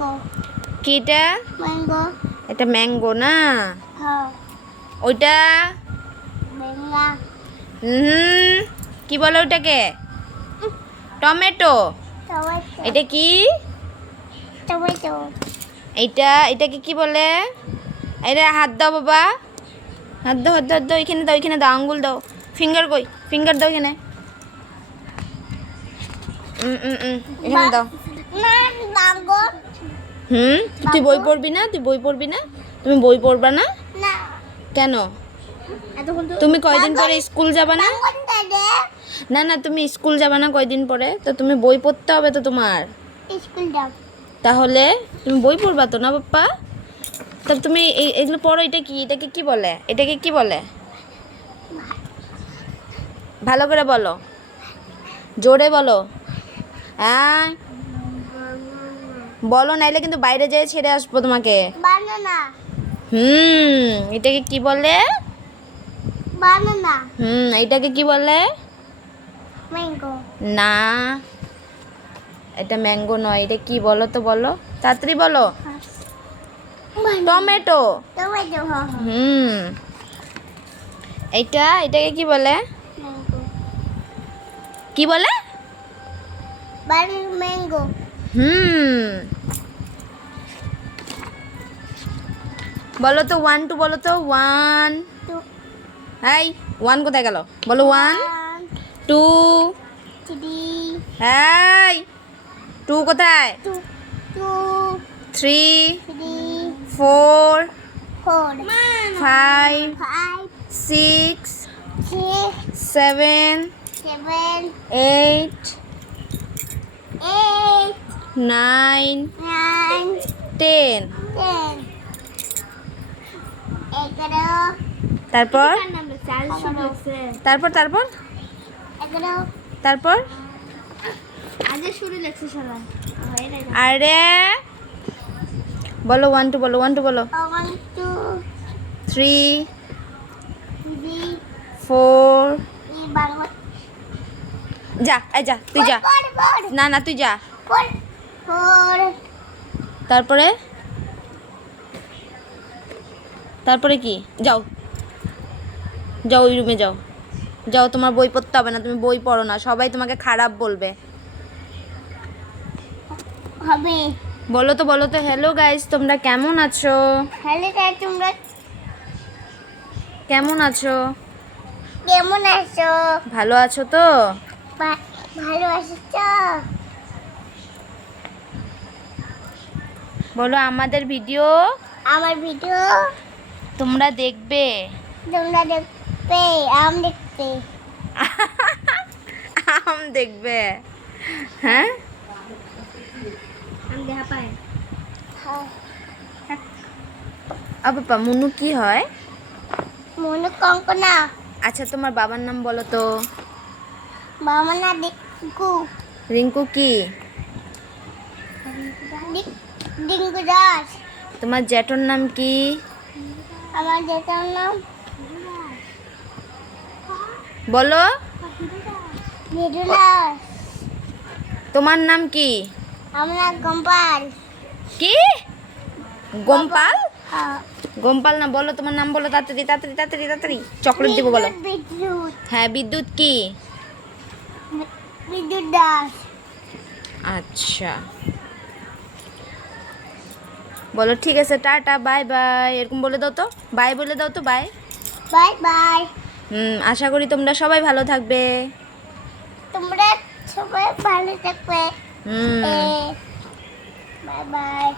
Mango. কিটা? Mango. এটা mango না? হ্যাঁ। ওইটা? বেঙ্গা। কি বলে ওইটাকে? টমেটো। টমেটো। এটা কি? টমেটো। এটাকে কি বলে? এটা হাত দাও বাবা, হাত দাও, হাত দাও, হাত দাও, এখানে দাও, এখানে দাও, আঙ্গুল দাও, ফিঙ্গার কই? ফিঙ্গার দাও এখানে। এখানে দাও। না ম্যাঙ্গো। তুই বই পড়বি না? তুই বই পড়বি না? তুমি বই পড়বা না? না। কেন? তুমি কয়দিন পরে স্কুল যাবা না? না না, তুমি স্কুল যাবা না কয়দিন পরে? তো তুমি বই পড়তে হবে তো তোমার। স্কুল যাব। তাহলে তুমি বই পড়বা তো না বাপ্পা? তা তুমি এগুলো পড়ো। এটা কি? এটাকে কি বলে? এটাকে কি বলে? ভালো করে বলো, জোরে বলো। হ্যাঁ বলো, নাইলে কিন্তু বাইরে যেয়ে ছেড়ে আসবো তোমাকে। বানানা। এটাকে কি বলে? বানানা। এটাকে কি বলে? ম্যাঙ্গো। না, এটা ম্যাঙ্গো নয়। এটা কি বলো তো, বলো তাড়াতাড়ি বলো। টমেটো। টমেটো। এটাকে কি বলে? ম্যাঙ্গো। কি বলে? ম্যাঙ্গো। বলো তো 1 2 বলো তো 1। এই 1 কোথায় গেল? বলো 1 2। 3 এই 2 কোথায়? 3 4 5 6 7 8 9 10। তারপর তারপর তারপর তারপর আরে বলো 1 2 বলো 1 2 বলো। 3 4 যা, যা তুই যা। না না তুই যা। তারপরে তারপরে কি? যাও যাও, ওই রুমে যাও। যাও, তোমার বই পড়তে হবে না, তুমি বই পড়ো না, সবাই তোমাকে খারাপ বলবে। বলো তো, বলো তো। হ্যালো গাইস, তোমরা কেমন আছো? তোমরা কেমন আছো? কেমন আছো? ভালো আছো তো? ভালো আছো তো? বলো আমার ভিডিও তোমরা দেখবে। আম দেখবে। আম দেখবে? হ্যাঁ, বাবা মুনু কি হয়? মনু কঙ্কনা। আচ্ছা, তোমার বাবার নাম বলো তো। বামনা ডিঙ্কু। রিঙ্কু কি? ডিঙ্কু দাস। তোমার জ্যাঠোর নাম কি? আমার জেঠার নাম বলো। ভিডু দাস। তোমার নাম কি? আমরা গোপাল। কি? গোপাল? হ্যাঁ। গোপাল না, বলো তোমার নাম বলো, তাড়াতাড়ি তাড়াতাড়ি তাড়াতাড়ি তাড়াতাড়ি, চকলেট দিব বলো। বিদ্যুৎ। হ্যাঁ, বিদ্যুৎ কি? বিদ্যুৎ দাস। আচ্ছা বলো, ঠিক আছে, টাটা বাই বাই এরকম বলে দাও তো। বাই বলে দাও তো, বাই। Bye bye. আশা করি তোমরা সবাই ভালো থাকবে। তোমরা সবাই ভালো থাকবে। Bye bye.